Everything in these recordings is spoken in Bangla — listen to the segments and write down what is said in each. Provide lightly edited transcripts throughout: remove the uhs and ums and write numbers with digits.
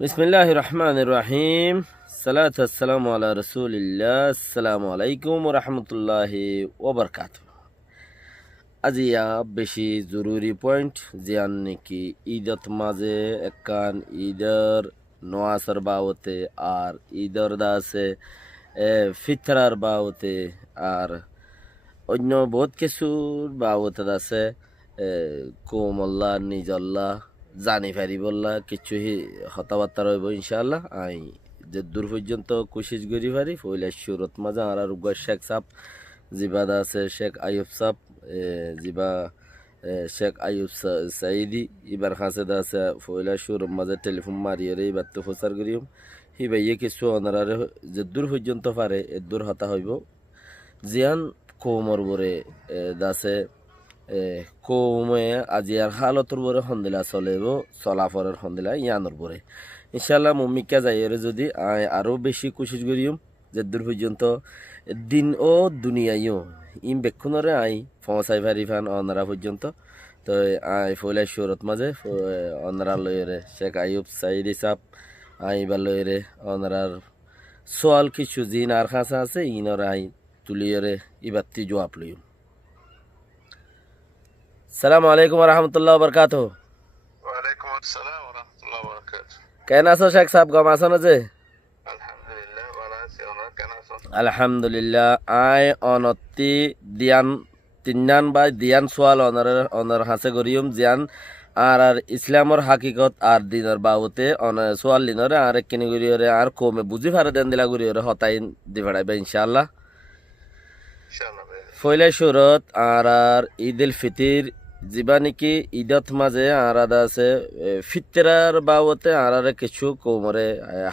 বিসমিল্লাহির রহমানির রহিম। সালাতু ওয়াসসালামু আলা রাসূলিল্লাহ। আসসালামু আলাইকুম ওয়া রাহমাতুল্লাহি ওয়া বারাকাতুহু। আজিয়া বেশি জরুরি পয়েন্ট জিয়ান নাকি ঈদত মাঝে একান ঈদের নোয়াসার বাবতে আর ঈদের দাসে ফিতরার বাবতে আর অন্য বহুত কিছুর বাবতে আছে কোমল্লা নিজল্লা জানি পারি বললা কিছু কথাবার্তা রইব ইনশাআল্লাহ। আই যে দূর পর্যন্ত কোশিশ করি পারি পইলা সুরত মাজা আর রুগা শেখ সাপ জিবাদা আছে শেখ আইয়ুব সাপ জিবা শেখ আইয়ুব সাইদি ইবার হাসেদা আছে পইলা সুরত মাঝে টেলিফোন মারিয়ে রে এবার তো প্রচার করিম হি ভাইয়ে কিছু অনারারে যে দূর পর্যন্ত পারে এ দূর হতা হইব জিয়ান কোমর বরে দাসে কৌমে আজি আর হালতর বরে হন্দিলা চলেব চলাফরের হন্দিলা ইয়ানোর বরে ইনশাল্লাহ মম্মিকা যাইরে যদি আরো বেশি কোশিশ করিম যে দূর পর্যন্ত দিন ও দুনিয়াইও ইম বেক্ষণরে পৌঁছাই পারি ফান অনারা পর্যন্ত তো ফইলাই সুরত মাঝে অনারা লইরে শেখ আইয়ুব সাইদি সাপ বা লইরে অনারার সোয়াল কিছু জিন আর খাঁচা আছে ইনর তুলিয়রে ইবাত্তি জবাব লইম। সালামু আলাইকুম রহমতুল্লাহ বরকাত। ওয়ালাইকুম আসসালাম ওয়া রাহমাতুল্লাহি ওয়া বারাকাতুহু। কেন আছো শেখ সাহেব? গম আছো না যে? আলহামদুলিল্লাহ ভালো আছি। ওনারা কেন আছেন? আলহামদুলিল্লাহ। অনতি দিয়ান তিনান বা দিয়ান সোয়াল অনার হাসে করিম জিয়ান আর ইসলামর হাকিকত আর দিনের বাবুতে সোয়াল দিনরে আর কিনি করিয়রে আর কমে বুঝি ফারে দেন দিলা করিয়রে হতাই দিভাড়াইবে ইনশাআল্লাহ। ইনশাআল্লাহ ভাই। ফইলাই সুরত আর ঈদ উল ফিতির যিবা নাকি ঈদত মাঝে আলাদা আছে ফিতরার বাবতে আরারে কিছু কোমরে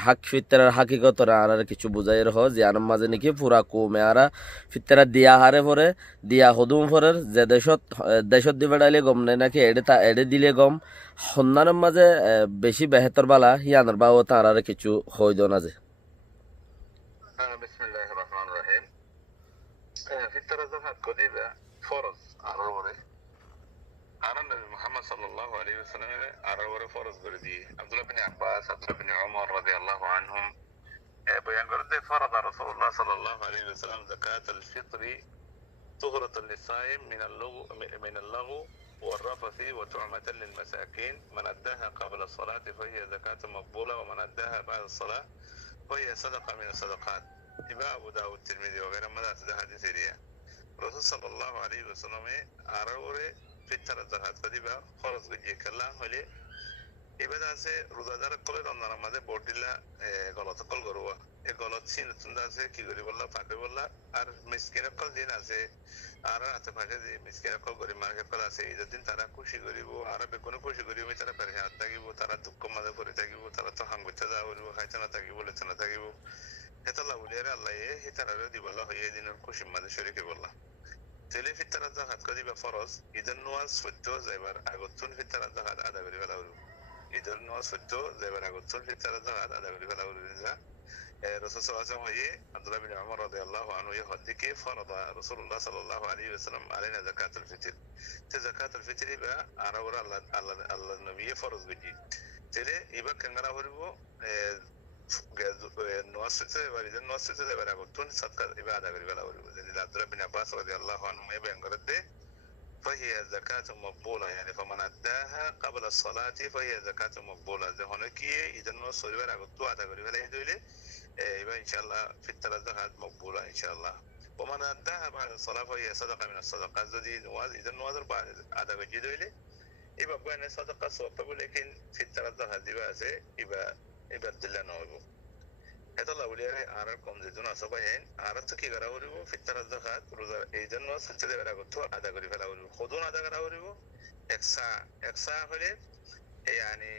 হাক ফিতরার হাকিকতর আরারে কিছু বুঝাই রহ জিয়ার মাঝে নাকি পুরা কমে আরা ফিতরা দিয়া হারে পরে দিয়া হদুম পরের যে দেশত দিবে ডাইলে গম নাই নাকি এডে দিলে গম সন্ধানের মাঝে বেশি বেহেতর বালা হিয়ানোর বাবতে আরারে কিছু হইদ না যে। বিসমিল্লাহির রহমানির রহিম। ফিতরা যাকাত কদিবা ফরজ আরো বলে নবী মুহাম্মদ সাল্লাল্লাহু আলাইহি ওয়াসাল্লাম আরো বলে ফরজ করে দিয়ে আব্দুল্লাহ বিন আব্বাস আব্দুল্লাহ বিন উমর রাদিয়াল্লাহু আনহুম বয়ান করে ফরজ রাসূলুল্লাহ সাল্লাল্লাহু আলাইহি ওয়াসাল্লাম যাকাত আল ফিতরি طهرة للصائم من اللغو والرفث وطعمة للمساكين من أداها قبل الصلاة فهي زكاة مقبولة ومن أداها بعد الصلاة فهي صدقة من الصدقات. إمام أبو داود الترمذي وغيره ماذا هذا حديث سريع. الرسول صلى الله عليه وسلم أروري في الزكاة كذبا فرض بيجي كلام هلي এবারে আছে রোজাদার কলে রমজান মাঝে বর্ডিলা গলত কল গরুয়া এ গলত সিন তুন্দা আছে কি করি বললা পাকে বললা আর মিসকিন কল দিন আছে আর আছে পাশে যে মিসকিন কল গরিব মার্কেট কল আছে এই দিন তারা খুশি করিব আর বেগুন খুশি করিব তারা পেরেশান থাকিব তারা দুঃখ মাঝে পড়ে থাকিব তারা তো হাঙ্গুতে যা করিব খাইতে না থাকিব লেতে না থাকিব হেতাল্লাহ বলিয়ারে আল্লাহ হে তারা দিবল্লা হয়ে দিনের খুশির মাঝে শরীকে বললা তেলে ফিতারা জাকাত করিবা ফরজ ইদান নোয়াজ সত্য যাইবার আগতুন ফিতারা জাকাত আদা করি ফেলা হইব ঈদের নামাজ সত্য যাইবার আগতুন ফিতরা জাকাত আদা করি ফেলা হইব। রাসূল সাল্লাল্লাহু আলাইহি ওয়াসাল্লাম হয়ে আব্দুল্লাহ বিন উমর রাদিয়াল্লাহু আনহু হদিকে ফরদা রাসূলুল্লাহ সাল্লাল্লাহু আলাইহি ওয়াসাল্লাম আলাইনা যাকাতুল ফিতর তে যাকাতুল ফিতর বা আর আল্লাহ নবী ফরজ বিজি তেলে এবার কাঙ্গারা হইব নামাজ সত্য এবার ঈদের নামাজ সত্য যাইবার আগতুন সাদকা এবার আদা করি ফেলা হইব। যেটা আব্দুল্লাহ বিন আব্বাস রাদিয়াল্লাহু আনহু বেয়ান করে فهي زكاة مقبولة يعني فمن أداها قبل الصلاة فهي زكاة مقبولة ده هنا كي إذا الناس صلوا على قطوع تقولي فلا يدولي يبقى إن شاء الله في الثلاث زكاة مقبولة إن شاء الله. ومن أداها بعد الصلاة فهي صدقة من الصدقات زدي نواز إذا النواز بعد أداء جدولي يبقى بين صدقة صوب لكن في الثلاث زكاة يبقى دلنا نوبه হেতাল্লাহ বলিয়ারে আর কম যেত না সবাই আর তো কি করা করিব ফিতরা জাকাত রোজা এই জন্য সচ্চে বেড়া করতে আদা করি ফেলা করিব খোদন আদা করা করিব একসা হলে يعني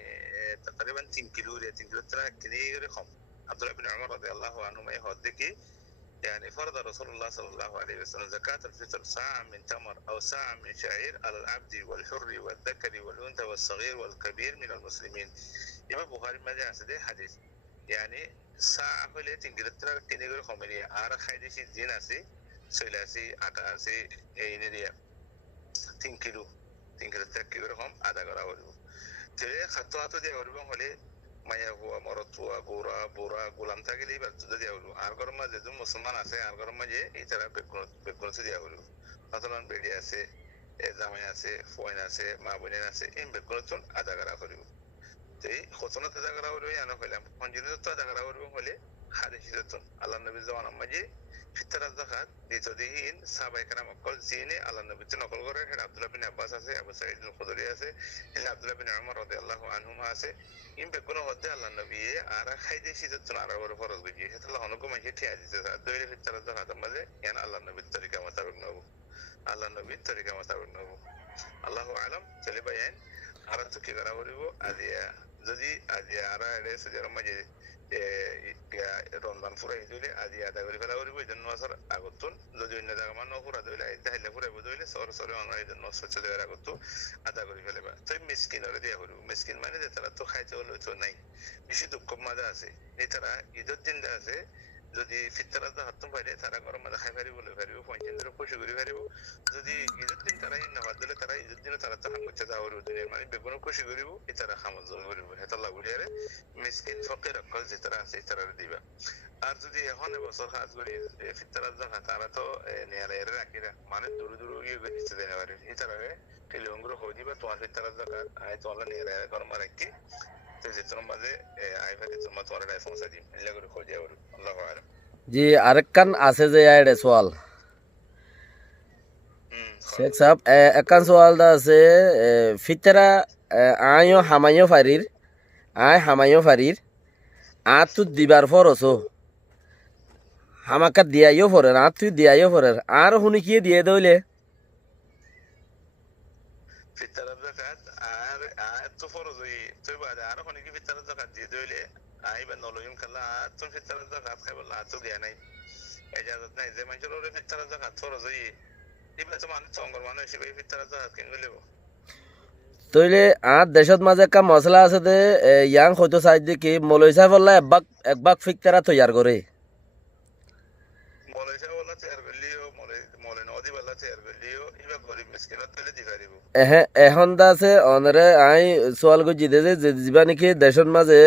تقريبا 3 كيلو 3 كيلو ترى كثير خم. عبد الله بن عمر رضي الله عنهما يهدك يعني فرض رسول الله صلى الله عليه وسلم زكاة الفطر ساعة من تمر أو ساعة من شعير على العبد والحر والذكر والأنثى والصغير والكبير من المسلمين. إمام البخاري ما جاء سده حديث يعني ساعة হলে 3 কিলো টাকা কিনে করে কমিয়ে আর খাইদিছি দিন আছে সইলা আছে আটা আছে এই নিয়ে 3 কিলো টাকা কি করে কম আদা করা হইব তে খাদ্য হাতে দিয়ে হইব হলে মাইয়া হুয়া মরত হুয়া গোরা বোরা গোলাম থাকিলে এবার দিয়া হলো আর গরম মাঝে যে মুসলমান আছে আর গরম মাঝে এই তারা বেগুন দিয়া হলো মতলন বেড়ি আছে জামাই আছে ফোন আছে মা বোনের আছে এই বেগুন আদা করা করিব এই খতনত আদা করা হইলো আনা হইলাম পঞ্জিনত তো আদা করা হইলো হলে হাদিসিতন আল্লাহ নবী জামানার মাঝে ফিতরা যাকাত দিতদিন সাহাবায়ে কেরাম অকল জিনে আল্লাহ নবী তে নকল করে এটা আব্দুল্লাহ বিন আব্বাস আছে আবু সাঈদ আল খুদরি আছে এটা আব্দুল্লাহ বিন উমর রাদিয়াল্লাহু আনহুমা আছে ইম বেগুন হদে আল্লাহ নবী আর খাইদে সিতন আর ওর ফরজ গজি এটা হনকো মাঝে ঠিয়া দিতে দইরে ফিতরা যাকাত মাঝে ইয়ান আল্লাহ নবীর তরিকা মোতাবেক নব আল্লাহ নবীর তরিকা মোতাবেক নব আল্লাহু আলাম চলে বাইন আর তো কি করা হইব আজিয়া যদি আজিয়া আর এর সুজের মাঝে রমজান ফুরাই দিলে আজি আদা করে ফেলা করিব এই জন্য আসর আগতুন যদি অন্য জায়গা মানুষ ফুরা দিলে তাহলে ফুরাইব দিলে সর সরে অন্য এই জন্য চলে যাওয়ার আগত আদা করে ফেলেবা তাই মিসকিনরে দিয়া করিব মিসকিন মানে যে তারা তো খাইতে হলে তো নাই বেশি দুঃখ মাঝে আছে এই তারা ঈদের দিন আছে যদি ফিতরা হাতম পাইলে তারা গরম মাঝে খাই পারিব লই পারিব পঞ্চায়েতের খুশি করে পারিব যদি ঈদের দিন তারা না বাদ দিলে তারা ঈদের দিনে তারা তো হাম করতে যাওয়ার দিনের মানে বেগুন খুশি করিব এই তারা খামাজ করিব এটা লাগুলিয়ারে মিসকিন ফকির অকল যে তারা আছে তারা দিবা আর যদি এখন এবছর কাজ করি ফিতরা যখন তারা তো নিয়ারে রাখিরা মানে দূরে দূরে গিয়ে নিচে দেনে পারে এই তারা কিলোগ্রাম হয়ে দিবা তোমার ফিতরা জায়গা আয় তো অনলাইন নিয়ারে গরম রাখি তো যে তোমার মাঝে আই ফাটি তোমার তোমার আইফোন সাদি এলা করে খোঁজে আর আল্লাহু আলাম জি আরেকখান আছে যে আইডে সোয়াল শেখ সাহেব একখান সোয়াল দা আছে ফিতরা আয়ও হামাইও ফারির আয় হামাইও ফারির আ তু দিবার ফরসো হামাকা দিয়াইও ফরের আ তুই দিয়াইও ফরের আর শুনি কি দিয়ে দইলে ফিতরা যাকাত আর তো ফরজ হই তুই বাদে আর কোন কি ফিতরা যাকাত দিয়ে দইলে আইবা নলয়ম কাল্লা তো ফিতরা যাকাত খাইবলা তো দিয়া নাই ইজাজত নাই যে মানুষের ওরে ফিতরা যাকাত ফরজ হই ইবা তো মানুষ চঙ্গর মানুষ এই ফিতরা যাকাত কেন গলেব তইলে আর দেশত মাঝে একটা মশলা আছে দে ইয়াং হয়তো চাই যে কি মলই সাহেব একবাক ফিকতারা তৈয়ার করে মলেশিয়া বলা তৈয়ার করলিও মলে নদী বলা তৈয়ার করলিও ইবা গরিব মিসকিনত তুলে দি পারিব এখন দা আছে অনরে আই সোয়াল গজি দে যে যিবা নাকি দেশত মাঝে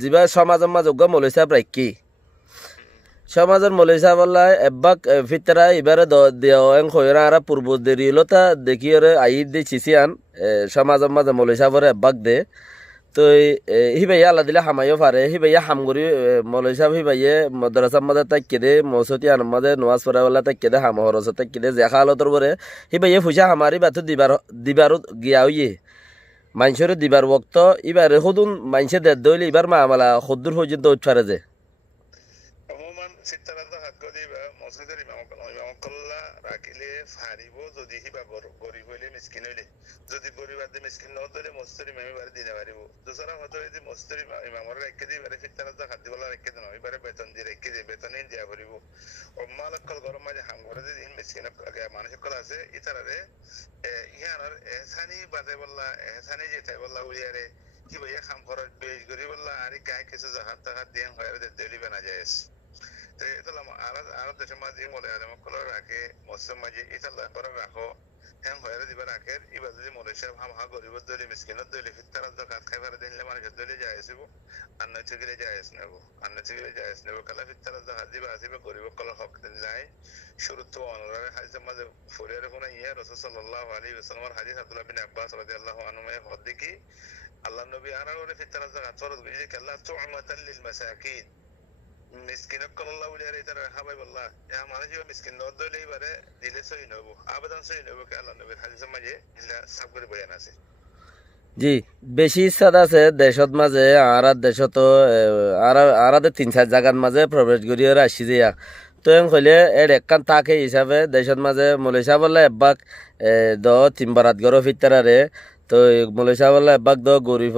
যিবা সমাজের মাঝে মলই সাহেব রাখি সমাজের মলই সাহেব একবাক ফিতরা এবারে দেওয়াং খয়রা আর পূর্ব দেরিলতা দেখি ওরে আই দি চিচিয়ান সমাজের মাঝে মলই সাহেবরে একবাক দে তো হিবাইয়া আল্লাহ দিলে হামাইও পারে হিবাইয়া হামগুড়ি মলই সাহেব হিবাইয়ে মদ্রাসার মাঝে তাই কেদে মৌসতি আনার মাঝে নোয়াজ পড়াবেলা তাই কেদে হাম হরস তাই কেদে জেখা আলতর পরে হিবাইয়ে ফুসা হামারি বাতো দিবার গিয়া হইয়ে মানুষের দিবার বক্ত এবারে সদুন মানুষে দেড় দইলে এবার মামালা সদ্দুর পর্যন্ত উঠফারে যে অমুমান ফিতরা যাকাত করিবা মসজিদের ইমামকল্লা রাখিলে ফারিব যদি হিবা গরিব হইলে মিসকিন হইলে যদি গরিব আদে মিসকিন ন হইলে মসজিদের ইমামি বারে দিনে পারিব দুসরা হতো যদি মসজিদের ইমামর রেখে দি বারে ফিতরা যাকাত দিবলা রেখে দেন এবারে বেতন দিয়ে রেখে দি বেতন দিয়া পারিব অম্মালকল গরম মাঝে হাম করে দিন মিসকিন মানুষ কল আছে ইতারারে ইয়ার এহসানি বাদে বললা এহসানি যেতে বললা উলিয়ারে কি ভাইয়া খাম খরচ বেশ গরিব বললা আরে গায়ে কিছু জাকাত টাকাত দিয়ে হয় দিলি বানা যায় তো এটা আর দেশের মাঝে মলে আলম কল রাখে মসজিদ মাঝে ইতাল্লাহ করে রাখো হ্যাঁ হয়ে দিবা রাখে এবার যদি মলে সাহেব হাম হা গরিব দলি মিসকিনত দলি ফিতরা যাকাত খাইবার দিলে মানুষের দলি যায় আসিব আন্না থেকে যায় নেব আন্না থেকে যায় নেব কালা ফিতরা যাকাত দিবা আসিবে গরিব কল হক যায় শুরু তো অনরারে হাদিসের মাঝে ফরিয়ারে কোন ইয়া রাসূল সাল্লাল্লাহু আলাইহি ওয়াসাল্লামের হাদিস আব্দুল্লাহ বিন আব্বাস রাদিয়াল্লাহু আনহু এর হদিকি আল্লাহ নবী আর ওরে ফিতরা যাকাত ফরজ করেছে কাল্লা তু'মাতাল লিল মাসাকিন মিসকিন কল্লাহ উলিয়ারে তারা হাবাই বল্লাহ এ মানে যে মিসকিন নদ দইলেই পারে দিলে সই নব আবেদন সই নব কে আল্লাহ নবীর হাদিসের মাঝে ইলা সব করে বয়ান আছে জি বেশি ইচ্ছা আছে দেশত মাঝে আর দেশত আর 3-4 জায়গার মাঝে প্রবেশ করি আসি যে তো হইলে এর একখান তাকে হিসাবে দেশত মাঝে মলই সাহেব বললে একবাক তিনবারাত গরো ফিতারে তো মলই সাহেব বললে একবাক গরিব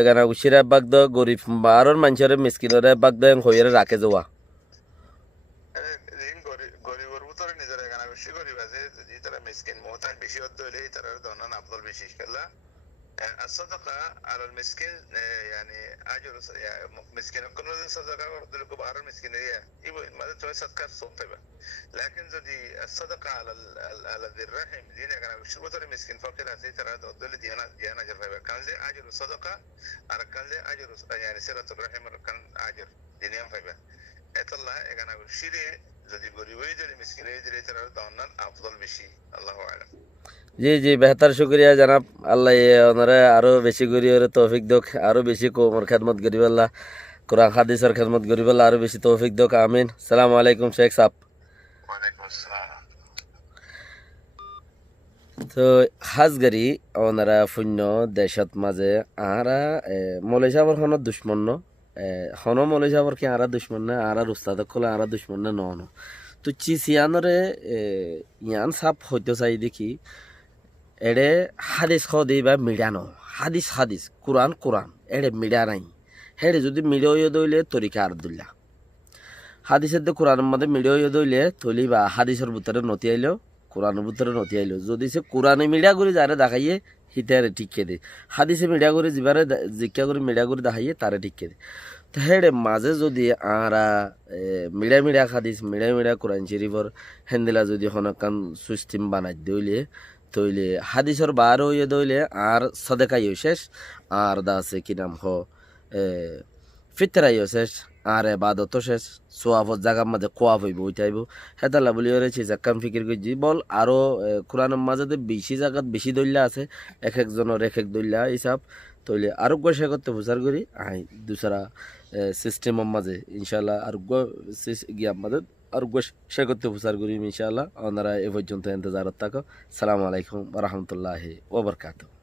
এগানা উচিরা একবাক গরিব আরর মানুষের মিসকিনের একবাক হইরে রাখে যাওয়া গরিবর ভিতরে নিজের এখানে বেশি গরিব আছে যদি তারা মিসকিন মোহতাজ বেশি হতে হইলে তারা ধনান আফদল বেশি খেলা الصدقة على المسكين يعني أجر يعني مسكين كل صدقة ورد بعض المسكينية يبغى ما تسوي صدقة صوتها لكن زودي الصدقة على على ذي الرحم دينا كان شو بتر مسكين فقير هذي ترى دول ديانا أجر فيها كان زي أجر الصدقة على كان زي أجر يعني صلة الرحم كان أجر دينيا فيها الله كان شيء زودي بريويد المسكين يدري ترى دونن أفضل بشيء الله أعلم জি জি বেহতার শুক্রিয়া জানাব আল্লাহ ওনারা আরো বেশি করি ওরে তৌফিক দোক আরো বেশি কোমর খেদমত করিব আল্লাহ কোরআন হাদিসের খেদমত করিব আল্লাহ আরো বেশি তৌফিক দোক আমিন সালামু আলাইকুম শেখ সাহেব وعليكم السلام তো হাজগারি ওনারা শূন্য দেশত মাঝে আহারা মৌলাই সাহর হন দুশ্মন ন হন মৌলাই সাহর কি আরা দুশ্মন না আরার উস্তাদ খোলা আরা দুশ্মন না ন তো চিসিয়ানরে ইয়ান সাপ হইতে চাই দেখি এড়ে হাদিস খাও দিই বা মিডিয়া ন হাদিস হাদিস কোরআন কোরআন এড়ে মিডিয়া নাই হেড়ে যদি মিডিয়া হইয়া দইলে তরিকা আর দুল্লা হাদিসের দিয়ে কোরআনের মধ্যে মিডিয়া হইয়া দইলে তৈলি বা হাদিসের ভিতরে নতি আইলো কোরআনের ভিতরে নতি আইলো যদি সে কোরআনে মিডিয়া করে যারে দেখাইয়ে হিতারে ঠিককে দে হাদিসে মিডিয়া করে যাবারে জিজ্ঞা করে মিডিয়া করে দেখাইয়ে তারে ঠিককে দে তো হেড়ে মাঝে যদি আরা মিডিয়া মিডিয়া হাদিস মিডিয়া মিডিয়া কোরআন শরীফর হেন্দিলা যদি হনকান সিস্টেম বানাই দইলে তৈলে হাদিসর বার হইয়ে দইলে আর সদেকাইও শেষ আর দা আছে কি নাম হ ফিতরাইও শেষ আর এবাদত শেষ সোয়াফত জাগার মাঝে কোয়াফ হইব উঠাইব হেতালা বলি ওরেছি জাক্কান ফিকির করছি বল আরো কোরআনের মাঝে বেশি জায়গাত বেশি দৈল্লা আছে এক একজনের এক এক দৈল্লা হিসাব তৈলে আরোগ্য সে করতে প্রচার করি আই দুসরা সিস্টেমের মাঝে ইনশাল্লাহ আরোগ্য গিয়ার মাঝে আরোগ্য সে করতে প্রচার করি ইনশাল্লাহ ওনারা এ পর্যন্ত ইন্তজারত থাকো সালামু আলাইকুম ওয়া রাহমাতুল্লাহি ওয়া বারাকাতুহু